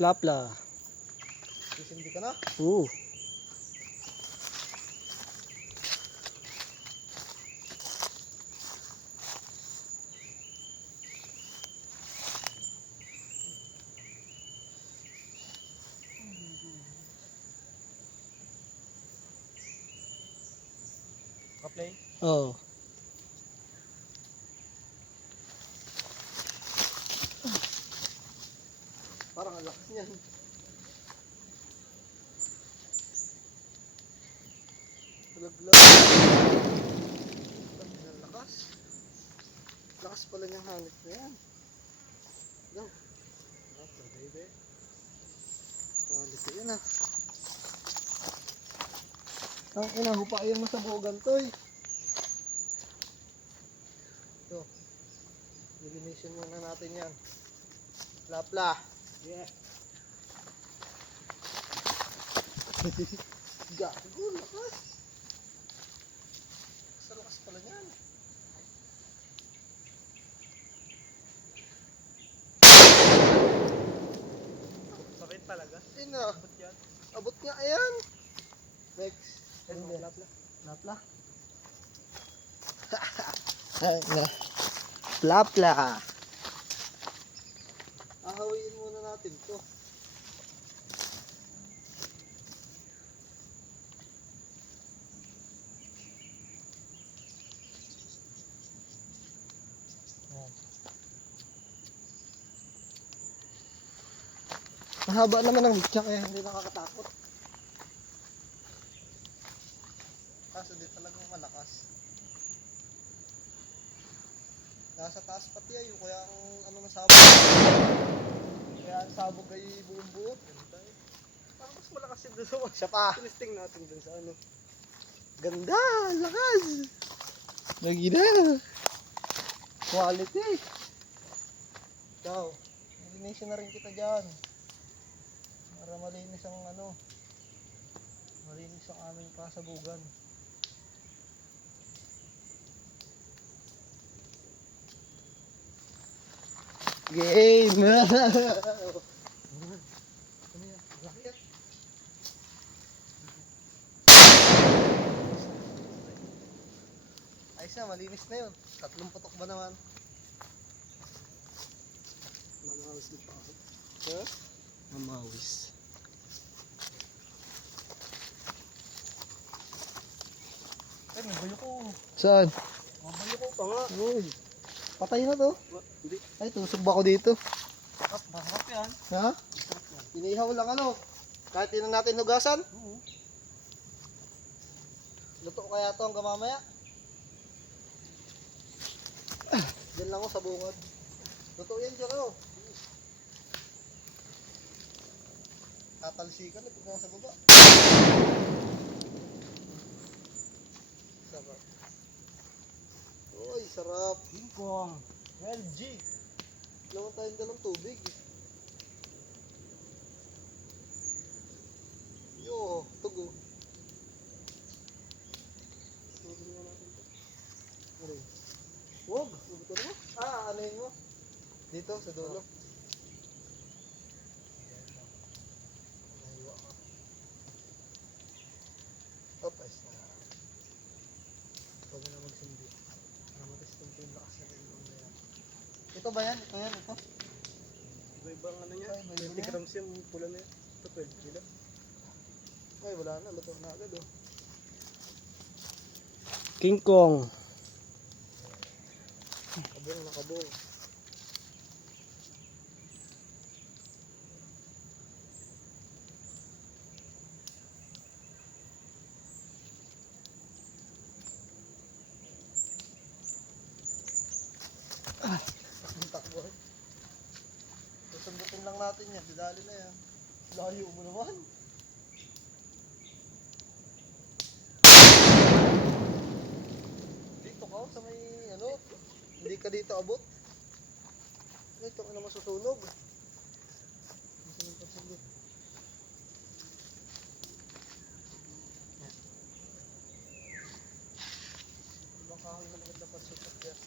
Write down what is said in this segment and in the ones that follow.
Plapla. Sisindi ka na? Oo. Ka-play? Oo. Parang ang lakas niyan. Laglag. Ang lakas. Lakas pala niyang hangit na yan. Go. Lakas baby. Quality yun ah. Ang inahupayan mo sa bugan to eh. Ito. Nilinisin muna natin yan. Plapla. Yeah. Gago, lakas. Sa lakas pala niyan. Sakit talaga? Hindi na. Abot yan? Abot nga, ayan. Next. Plapla. Plapla. Plapla. Ahawiin muna natin to. Mahaba naman ang hitsa kaya hindi nakakatakot. Kaso di talagang malakas. Nasa taas pati ay kaya ang ano ng sabog. Kaya ang sabog ay buong buo. Parang mas malakas yun doon sa one. Siya pa. Tinisting natin doon sa ano. Ganda! Lakas! Lagi na. Quality! Ikaw, nilinisin na rin kita dyan. Para malinis ang ano. Malinis ang aming kasabugan. Game. Ano yan? Bakit? Ayos na, malinis na yun. 3 putok ba naman? Mamawis din pa ako. Huh? Mamawis. Ay, may bayo ko. Saan? May bayo ko pa nga. Uy. Patay na to. Hindi. Ay, tusog ba ako dito? Masarap yan. Ha? Inihaw lang ano. Kahit tinan natin hugasan. Luto kaya to hanggang mamaya. Diyan lang ako sa bungod. Luto yan dyan ano. Tatalsikan ito na sa baba. Sarap. Uy, sarap. Bingkong. Well, G. Lawan tayong dalang tubig. Yo, tugo. Tugo nga natin ito. Ano yun? Huwag. Tugo mo? Anuhin mo. Dito, sa dulo. Nahiwa ka. Ayos na. Huwag na magsindi. Matisting ko yung lakas na rin mo na yan. Ito ba yan? Ito yan? Ito? Iba-iba ang ano niya. Ay, iba-iba 20 na. grams yung pula na yan. Ito 12 kilo. Ay, wala na. Luto na agad oh. King Kong. Kabong na kabong. Ang takbo. Susundutin lang natin yan. Didali na yan. Layo mo naman. Dito ka sa may ano. Hindi ka dito abot. Ito ka na masusunog. Masusunog. Ibang kahon na maganda pa susunod yan.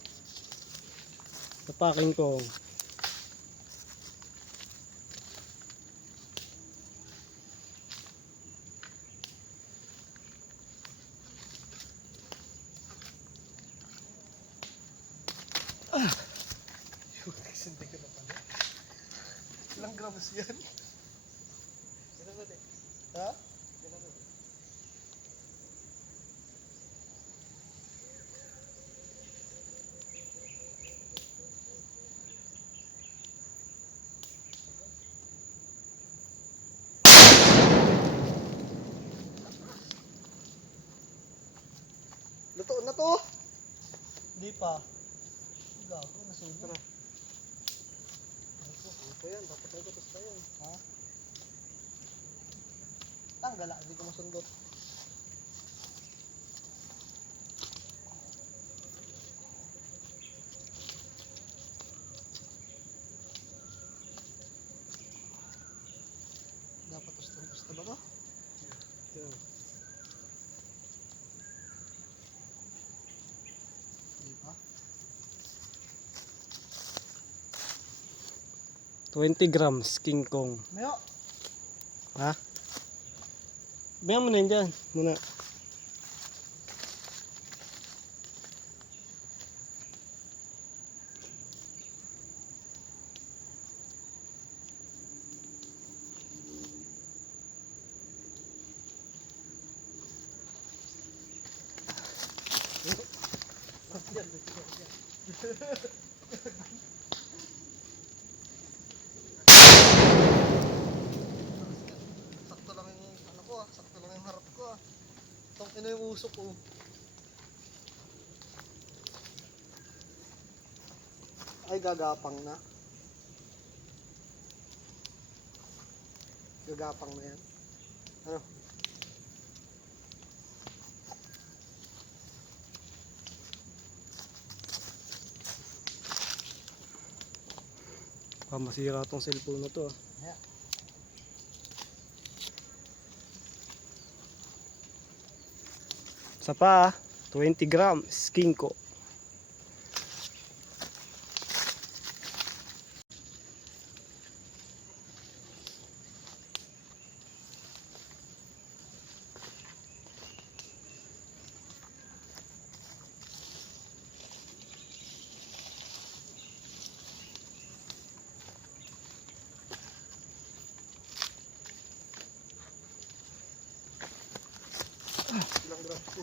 Ito pa King Kong. Ilang grams yan? Ha? Luto na to. Hindi pa. Gago, nasunog. Ano po yan? Dapat ay gutos pa yan. Ha? Tanggala, hindi ko masundot. Dapat gusto ba ko? Yan. Hindi pa. 20 grams King Kong. Mayo. Ha? Bayan mo na yun dyan. Muna. Sakto lang yung ano ko ah. Sakto lang yung harap ko ah. Itong ino yung usok ko. Ay, gagapang na. Gagapang na yan. Ano? Masira tong cellphone na to. Yeah. Sa pa, 20 grams King Kong. Ilang grams ko.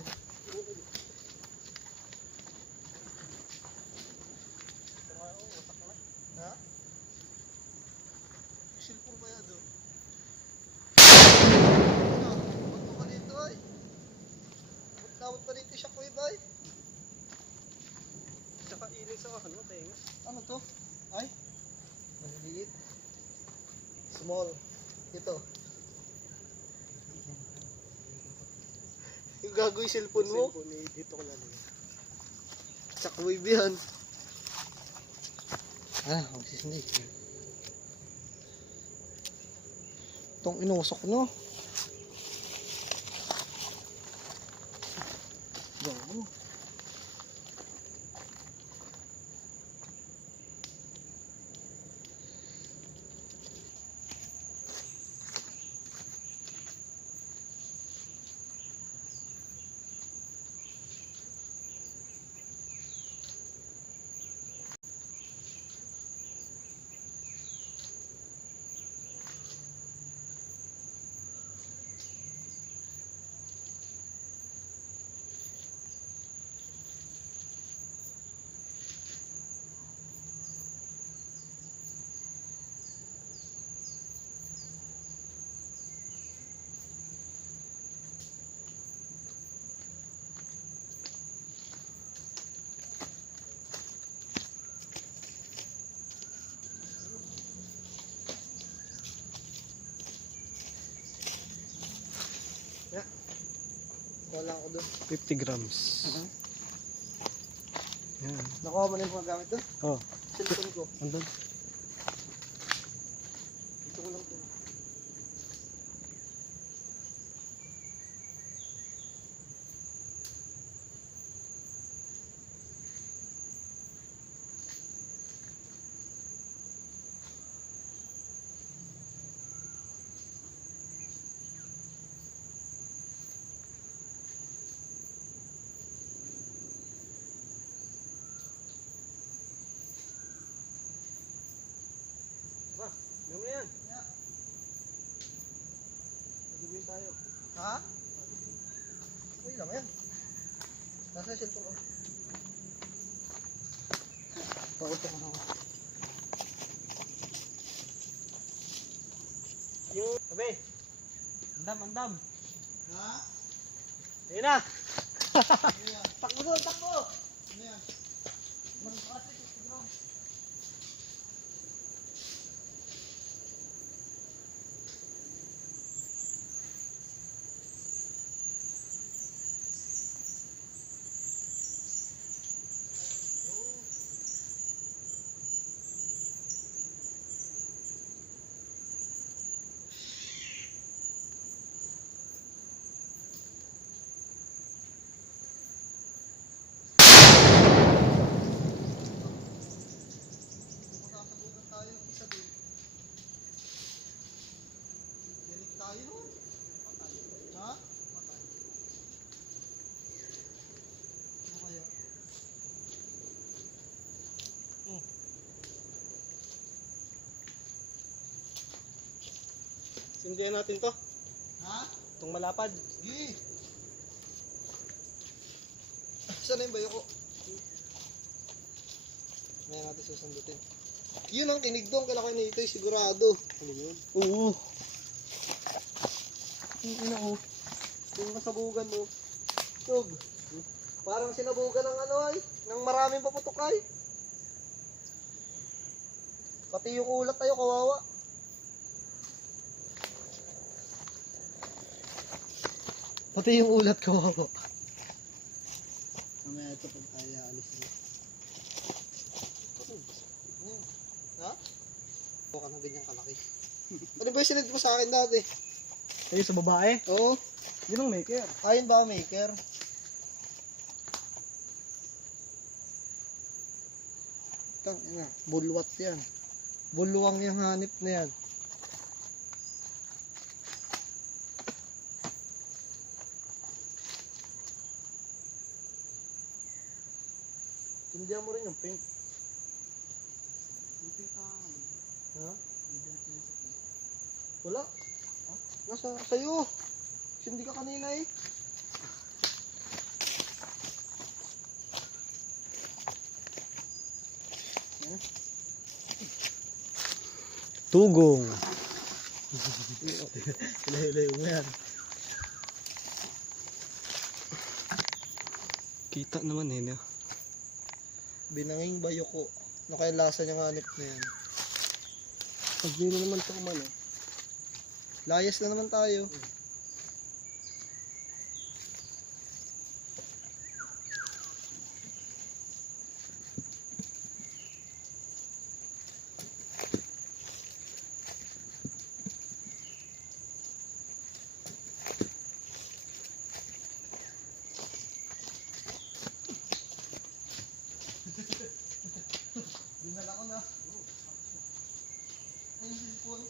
Ha? Silpong kaya doon. Ano? Ba't mo pa dito ay? Ba't pa dito siya kuy bay? Tsaka ilig sa ano, tenga. Ano to? Ay? Maliliit. Small. Ito. Yung gago yung cellphone mo? Cellphone dito ko lang. Shockwave yan. Ah, magsisnake. Itong inusok no. Gago. Wala ako doon. 50 grams. Yan. Nakuha mo na yung mga gamit doon? Oh, Cellphone ko. andun. Dito ko lang to. Ano yan? Sabihin tayo. Ha? Uy lang yan. Nasa cellphone ko. Takot ako na ako. Yung, sabi. Andam. Ha? Ayun na. Ano yan? Takbo doon, takbo. Ano yan? Magpasok ito bro. Sasabugan tayo ng isa din. Yanig tayo. Patay. Ha? Patay. Ano kaya? Sundihan natin to. Ha? Itong malapad. Sige. Saan na yung bayo ko? Ngayon natin susundutin. Yun ang kinig doon. Kailangan na ito sigurado. Ano yun? Oo. Yung ina oh. Yung kasabugan mo. Tug. Parang sinabugan ng ano ay. Ng maraming paputok ay. Pati yung ulat tayo kawawa. Pati yung ulat kawawa. Mamaya ito pag tayo alis dito. Ha? Huwag ka na ganyang kalaki. Ano ba yung sinend mo sa akin dati? Ayun sa babae. Oo. Yun ang maker. Ayun ba maker? Tang ina, bulwat yan. Bulwang yung hanip na yan. Tindihan mo rin yung pink. Ha? Wala. Nasa sa'yo. Hindi ka kanina eh. Tugong. Ilayo-layo mo yan. Kita naman eh. No? Binanging bayo ko. Ano kaya lasa niyang hanip na yan? Pag di na naman ito umano. Layas na naman tayo. Dinala ko na. Ayun yung phone.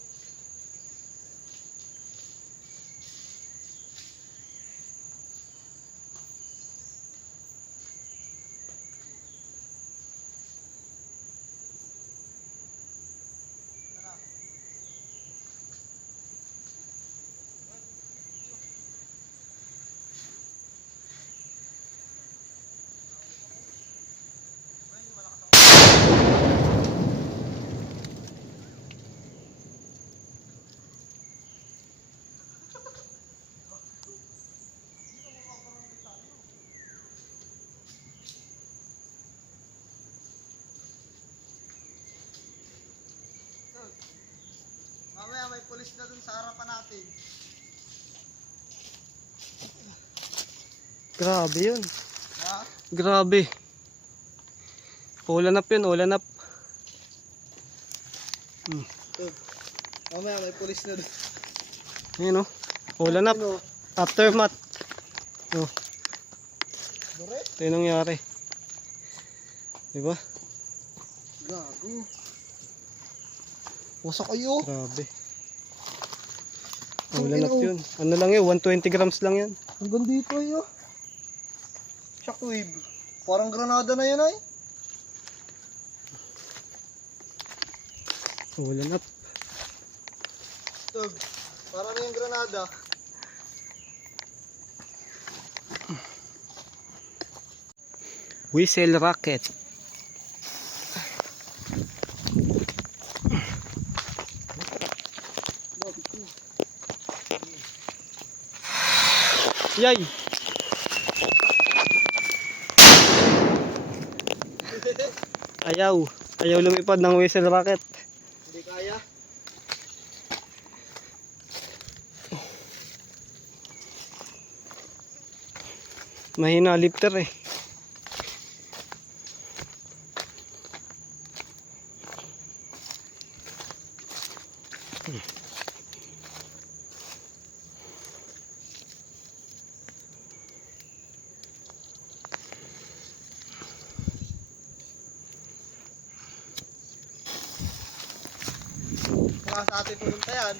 Mamaya may pulis na dun sa harapan natin. Grabe yun. Ha? Grabe. Ulan up yun, ulan up. Mamaya may pulis na dun. Ayun o. Ulan up. Ano? Aftermath. Oh, Dore? ito yung nangyari. Diba? Gago. Wasak kayo. Grabe. Ulan up yun. Ano lang yun, 120 grams lang yan. Hanggang dito ayo. Shockwave. Parang granada na yan ay. Ulan up. Tug, para na yung granada. Whistle rocket. Yay! Ayaw. Ayaw lumipad ng whistle rocket. Hindi kaya. Mahina lifter eh. Saka sa ating pununta yan.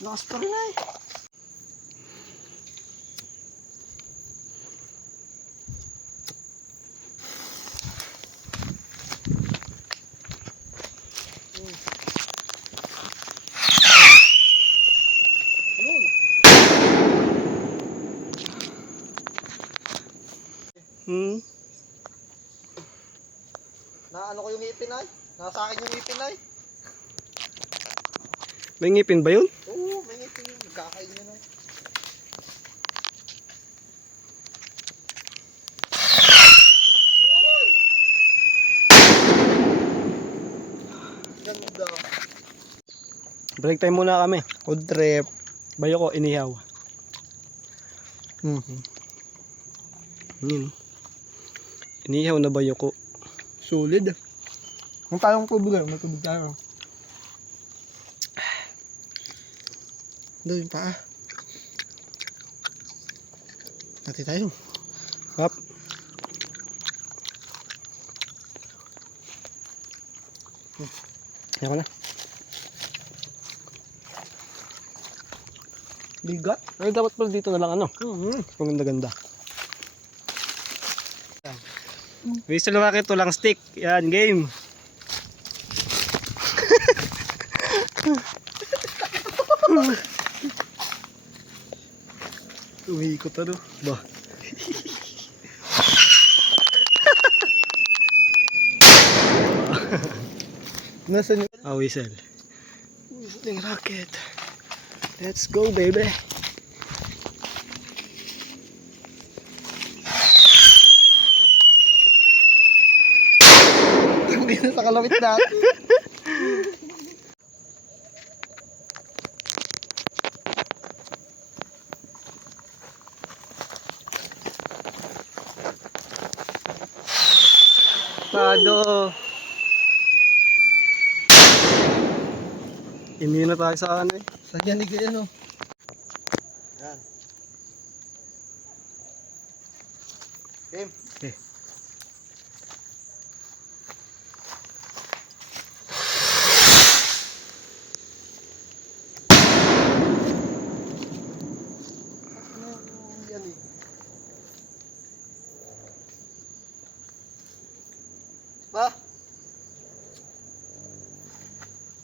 Lakas pa rin ay. Yun. Naano ko yung ngipin ay. Nasa akin yung ngipin ay. May ngipin ba yun? Oo, may ngipin yun. Nagkakain yun ay. Ganda. Break time muna kami. Food trip. Bayo ko inihaw. Yun. Inihaw na bayo ko. Solid. Kung tayong tubig ay, may tubig tayo. Doon pa. Hati tayo. Hop. Yan ko na. Bigat. Pero dapat pala dito na lang ano. Maganda-ganda. Whistle rocket to lang stick. Yan, game. Umiikot ano. Ba. Nasaan yung... Whistle. Whistling rocket. Let's go, baby. Hindi na sa kalawit natin. Pado. Immune na tayo sa ano eh. Sa yanig yan o. Yan. Game. Okay. Ano yung yanig? Ba?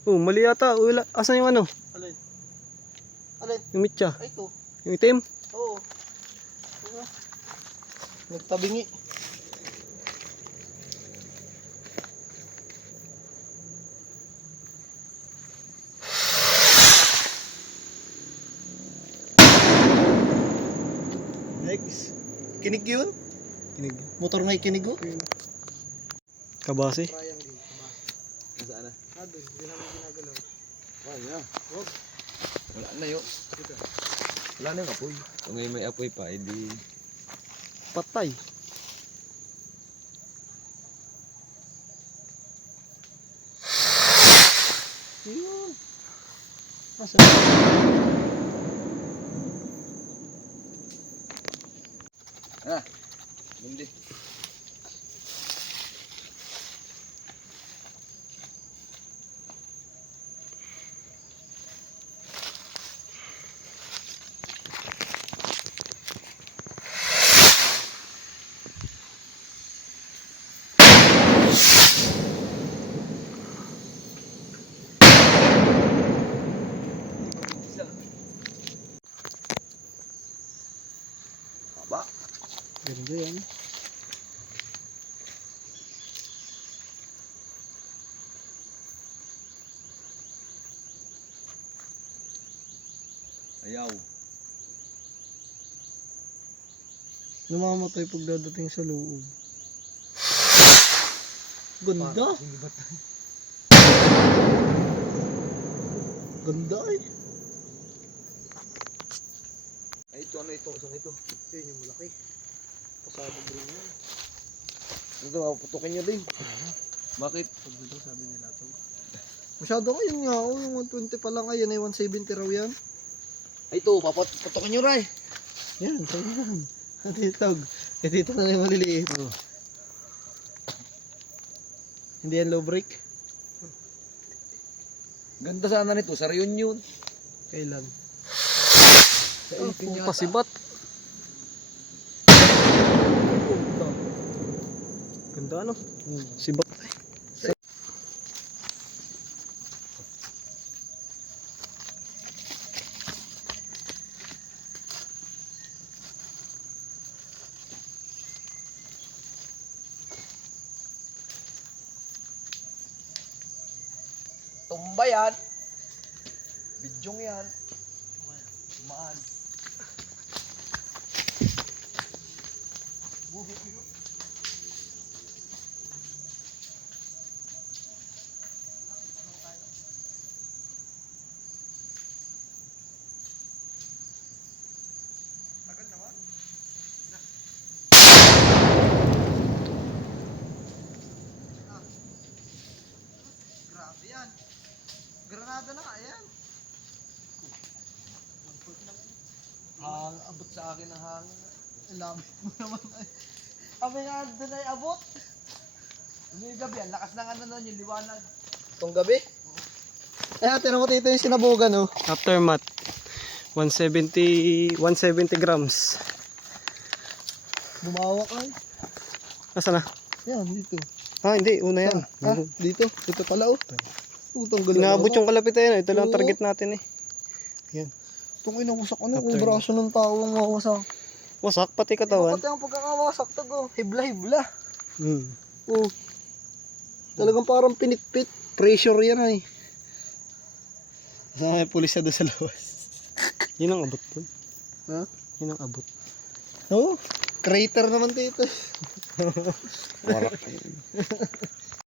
Oh, mali yata. Wala. Asan yung ano? Alin? Alin? Yung mitya. Ay, ito. Yung itim. Oo. Ano? Nagtabingi. Next. Kinig yun? Kinig. Motor nga ikinig oh. Kabase. Sayang din. Nasaan na? Doon, hindi namin ginagalaw. Wala. Huwag. Wala na yun. Wala na yung apoy. Kung ngayon may apoy pa, edi... Patay. Yun. Masa? Hindi. Ganda yan. Ayaw. Namamatay pag dadating sa loob. Ganda. Ganda eh. Ay, ito, ano ito? Saan ito? Yun yung malaki. Pasabog rin yan. Ito, putukin nyo din. Bakit? Pag dito sabi nila ito. Masyado ngayon nga oh. Yung 120 pa lang ngayon ay 170 raw yan. Ay, ito, putukin nyo, Ray. Yan, sa'yo yan. Titog. Eh dito na yung maliliit. Oh. Hindi yan low break. Ganda sana nito, sa reunion. Kailan? Sa ipin yata. Pasibat. Ganda ano? Sibat. Tumba yan. Bidyong yan. Maan. Grabe yan. Granada na nga yan. Abot sa akin ng hangin. Lamit mo naman ay. Kami nga doon ay abot. Yung gabi, ang lakas ng ano nun, yung liwanag. Itong gabi? Eh, tinan mo dito yung sinabugan oh. Aftermath. 170 grams. Bumawak ay. Nasaan na? Yan, dito. Ah, hindi. Una yan. Ha? Dito? Ito pala oh. Utang galing. Inaabot yung kalapit na yan. Ito lang ang target natin eh. Yan. Itong inawasak ano, kung After braso ng tao ang mawasak. Wasak pati katawan. Pati ang pagkakawasak tag oh. Hibla-hibla. Hmm. Oh. Talagang parang pinitpit. Pressure yan ay. Saan may pulis na doon sa labas? Yun ang abot po. Ha? Yun ang abot. Oh. Crater naman dito. Warak.